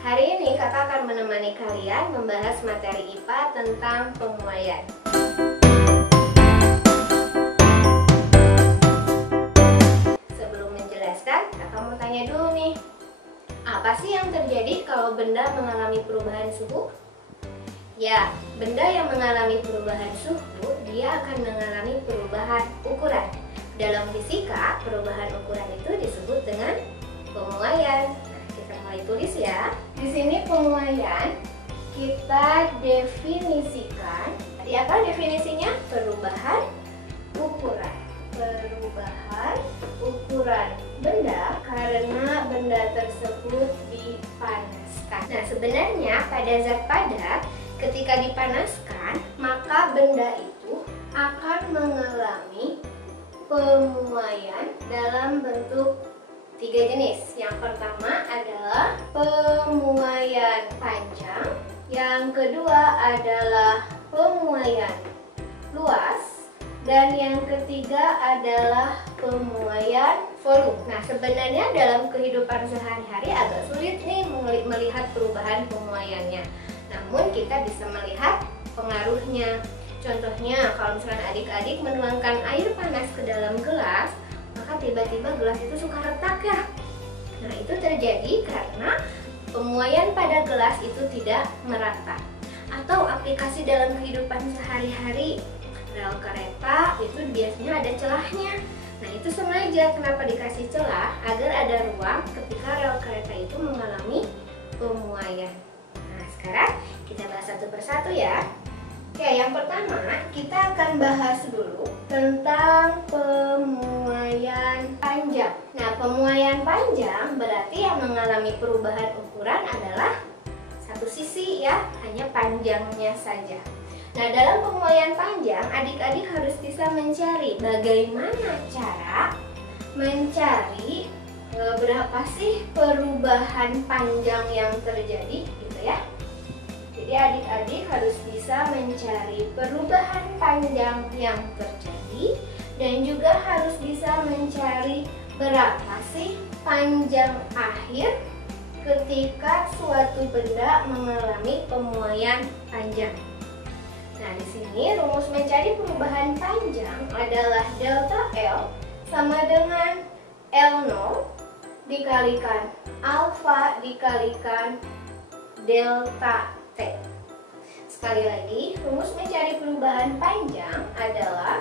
Hari ini kakak akan menemani kalian membahas materi IPA tentang pemuaian. Sebelum menjelaskan, kakak mau tanya dulu nih, apa sih yang terjadi kalau benda mengalami perubahan suhu? Ya, benda yang mengalami perubahan suhu, dia akan mengalami perubahan ukuran. Dalam fisika, perubahan ukuran itu disebut dengan pemuaian. Nah, kita mulai tulis ya. Di sini pemuaian kita definisikan. Tadi apa definisinya? Perubahan ukuran. Perubahan ukuran benda karena benda tersebut dipanaskan. Nah, sebenarnya pada zat padat ketika dipanaskan, maka benda itu akan mengalami pemuaian dalam bentuk 3 jenis. Yang pertama adalah pemuaian panjang, yang kedua adalah pemuaian luas, dan yang ketiga adalah pemuaian volume. Nah, sebenarnya dalam kehidupan sehari-hari agak sulit nih melihat perubahan pemuaiannya. Namun kita bisa melihat pengaruhnya. Contohnya, kalau misalnya adik-adik menuangkan air panas ke dalam gelas, maka tiba-tiba gelas itu suka retak ya. Nah, itu terjadi karena pemuaian pada gelas itu tidak merata. Atau aplikasi dalam kehidupan sehari-hari, rel kereta itu biasanya ada celahnya. Nah, itu sengaja kenapa dikasih celah agar ada ruang ketika rel kereta itu mengalami pemuaian. Nah, sekarang kita bahas satu persatu ya. Oke, yang pertama kita akan bahas dulu tentang pemuaian panjang. Nah, pemuaian panjang berarti yang mengalami perubahan ukuran adalah satu sisi ya, hanya panjangnya saja. Nah, dalam pemuaian panjang, adik-adik harus bisa mencari bagaimana cara mencari berapa sih perubahan panjang yang terjadi gitu ya. Jadi adik-adik harus bisa mencari perubahan panjang yang terjadi dan juga harus bisa mencari berapa sih panjang akhir ketika suatu benda mengalami pemuaian panjang. Nah, di sini rumus mencari perubahan panjang adalah delta L sama dengan L0 dikalikan alfa dikalikan delta T. Sekali lagi, rumus mencari perubahan panjang adalah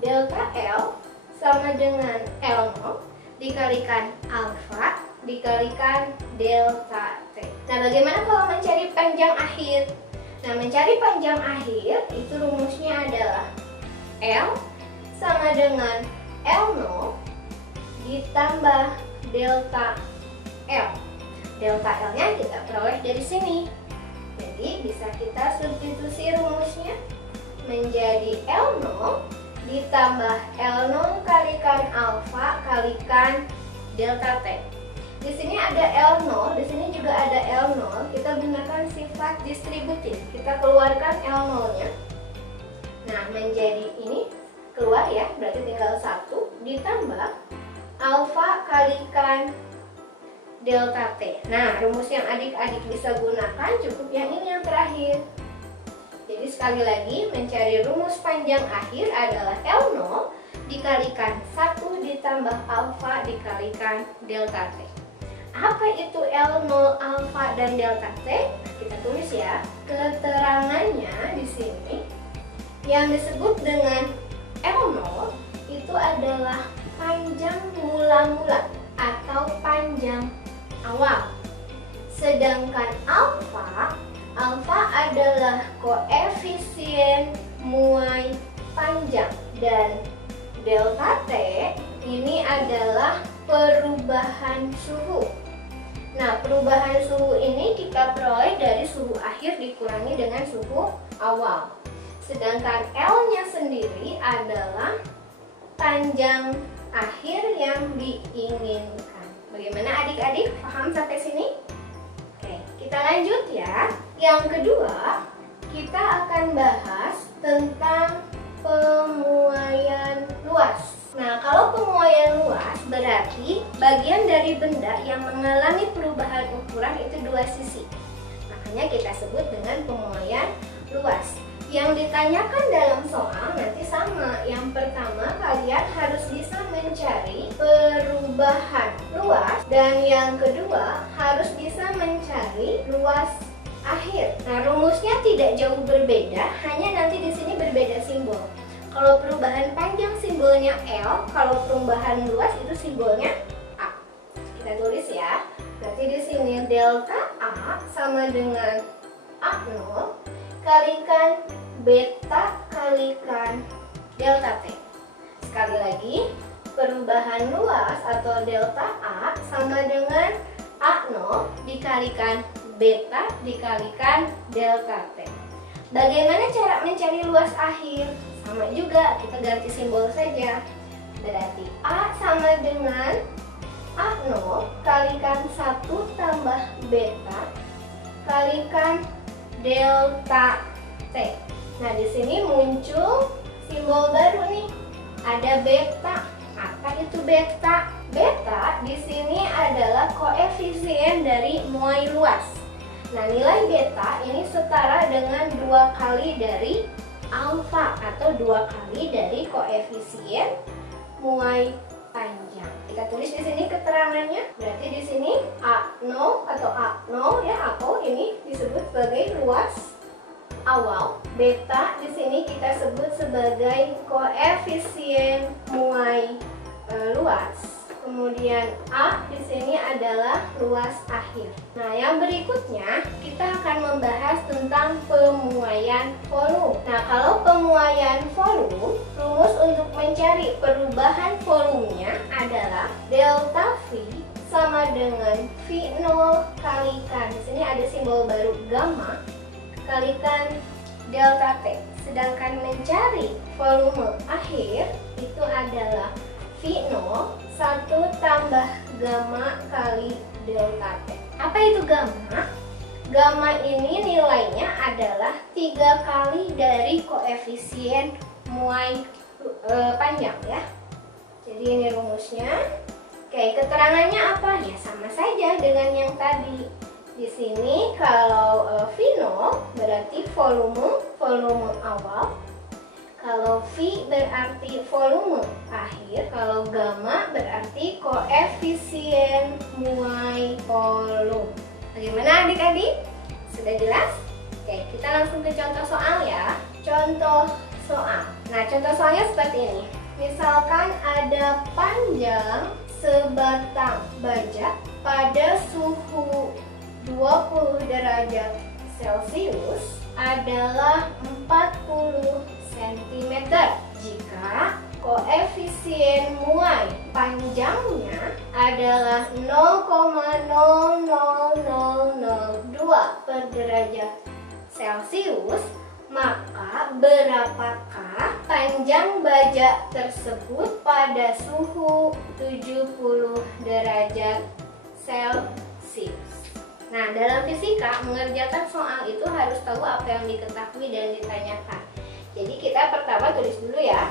delta L sama dengan L0 dikalikan alfa dikalikan delta T. Nah, bagaimana kalau mencari panjang akhir? Nah, mencari panjang akhir itu rumusnya adalah L sama dengan L0 ditambah delta L. Delta L-nya kita peroleh dari sini. Jadi bisa kita substitusi rumusnya menjadi L0 ditambah L0 kalikan alfa kalikan delta T. Di sini ada L0, di sini juga ada L0. Kita gunakan sifat distributif. Kita keluarkan L0-nya. Nah, menjadi ini keluar ya, berarti tinggal 1 ditambah alfa kalikan delta T. Nah, rumus yang adik-adik bisa gunakan cukup yang ini yang terakhir. Jadi sekali lagi, mencari rumus panjang akhir adalah L0 dikalikan 1 ditambah alfa dikalikan delta T. Apa itu L0, alfa, dan delta T? Kita tulis ya. Keterangannya di sini yang disebut dengan L0 itu adalah panjang mula-mula atau panjang awal. Sedangkan alfa adalah koefisien muai panjang dan delta T ini adalah perubahan suhu. Nah, perubahan suhu ini kita peroleh dari suhu akhir dikurangi dengan suhu awal. Sedangkan L-nya sendiri adalah panjang akhir yang diinginkan. Bagaimana adik-adik? Paham sampai sini? Oke, kita lanjut ya. Yang kedua, kita akan bahas tentang pemuaian luas. Nah, kalau pemuaian luas berarti bagian dari benda yang mengalami perubahan ukuran itu dua sisi. Makanya kita sebut dengan pemuaian luas. Yang ditanyakan dalam soal nanti sama. Yang pertama, kalian harus bisa mencari perubahan luas, dan yang kedua harus bisa mencari luas akhir. Nah, rumusnya tidak jauh berbeda, hanya nanti di sini berbeda simbol. Kalau perubahan panjang simbolnya L, kalau perubahan luas itu simbolnya A. Kita tulis ya. Berarti di sini delta A sama dengan A0 kalikan beta kalikan delta T. Sekali lagi, perubahan luas atau delta A sama dengan A0 dikalikan beta dikalikan delta T. Bagaimana cara mencari luas akhir? Sama juga, kita ganti simbol saja. Berarti A sama dengan A0 kalikan 1 tambah beta kalikan delta T. Nah, di sini muncul simbol baru nih. Ada beta. Apa itu beta? Beta di sini adalah koefisien dari muai luas. Nah, nilai beta ini setara dengan 2 kali dari alfa atau 2 kali dari koefisien muai panjang. Kita tulis di sini keterangannya. Berarti di sini A0 atau A0 ya, A0 ini disebut sebagai luas awal. Beta di sini kita sebut sebagai koefisien muai luas. Kemudian A di sini adalah luas akhir. Nah, yang berikutnya kita akan membahas tentang pemuaian volume. Nah, kalau pemuaian volume, rumus untuk mencari perubahan volumenya adalah delta V sama dengan V0 kalikan, di sini ada simbol baru gamma, kalikan delta T. Sedangkan mencari volume akhir itu adalah V0 1 tambah gamma kali delta T. Apa itu gamma? Gamma ini nilainya adalah 3 kali dari koefisien muai panjang ya. Jadi ini rumusnya. Oke, keterangannya apa? Ya sama saja dengan yang tadi. Di sini kalau V0 berarti volume awal. Kalau V berarti volume akhir. Kalau gamma berarti koefisien muai volume. Bagaimana adik-adik? Sudah jelas? Oke, kita langsung ke contoh soal ya. Contoh soal. Nah, contoh soalnya seperti ini. Misalkan ada panjang sebatang baja pada suhu 20 derajat Celcius adalah 40 cm jika koefisien muai panjangnya adalah 0,00002 per derajat Celcius, maka berapakah panjang baja tersebut pada suhu 70 derajat Celcius? Nah, dalam fisika, mengerjakan soal itu harus tahu apa yang diketahui dan ditanyakan. Jadi kita pertama tulis dulu ya.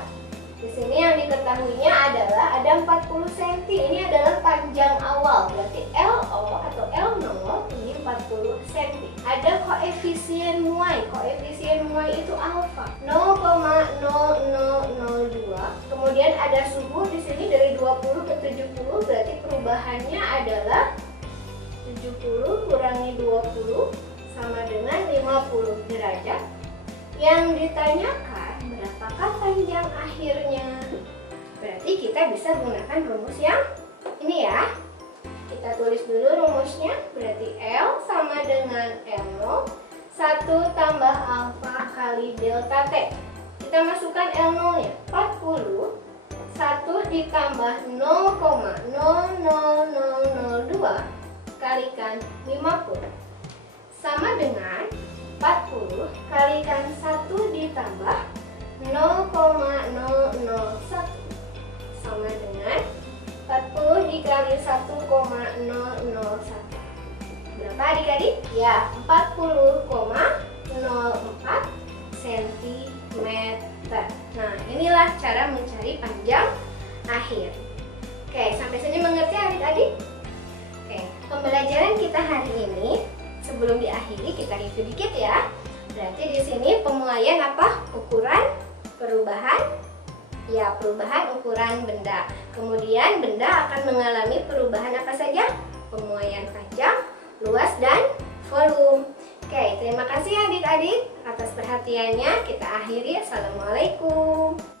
Di sini yang diketahuinya adalah ada 40 cm. Ini adalah panjang awal, berarti LO atau L0 ini 40 cm. Ada koefisien muai. Koefisien muai itu alfa 0,0002. Kemudian ada suhu di sini dari 20 ke 70, berarti perubahannya adalah 70 kurangi 20 sama dengan 50 derajat. Yang ditanyakan berapakah panjang akhirnya? Berarti kita bisa gunakan rumus yang ini ya. Kita tulis dulu rumusnya. Berarti L sama dengan L0 1 tambah alfa kali delta T. Kita masukkan L0 nya 40, 1 ditambah 0,00002 kalikan 50 sama dengan 40 kalikan 1 ditambah 0,001 sama dengan 40 dikali 1,001. Berapa adik-adik? Ya, 40,04 cm. Nah, inilah cara mencari panjang akhir. Oke, sampai sini mengerti adik-adik? Oke, pembelajaran kita hari ini sebelum diakhiri kita review dikit ya. Berarti di sini pemuaian apa? Ukuran, perubahan, ya perubahan ukuran benda. Kemudian benda akan mengalami perubahan apa saja? Pemuaian panjang, luas, dan volume. Oke, terima kasih adik-adik atas perhatiannya. Kita akhiri. Assalamualaikum.